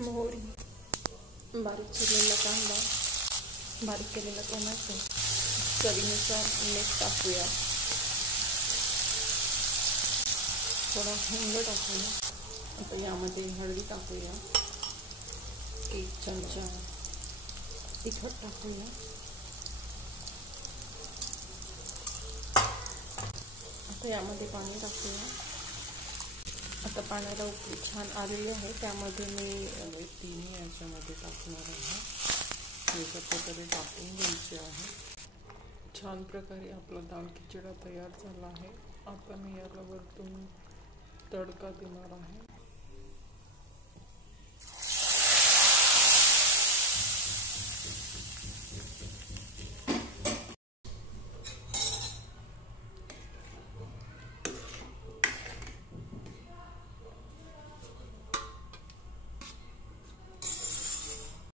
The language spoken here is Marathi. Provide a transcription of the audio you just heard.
मोहरी, बारीक चिरलेला कांदा, बारीक केलेला टोमॅटो, चवीनुसार मीठ टाकूया, थोडा हिंग टाकूया. आता यामध्ये हळदी टाकूया, 1 चमचा तिखट टाकूया. आता यामध्ये पाणी टाकूया. आता पाण्याला उकळी छान आलेली आहे, त्यामध्ये मी 3 याच्यामध्ये टाकणार आहे. याच्या प्रकारे टाकून घ्यायचे आहे. छान प्रकारे आपला दाल खिचडा तयार झाला आहे. आता मी याला वरतून तडका देणार आहे.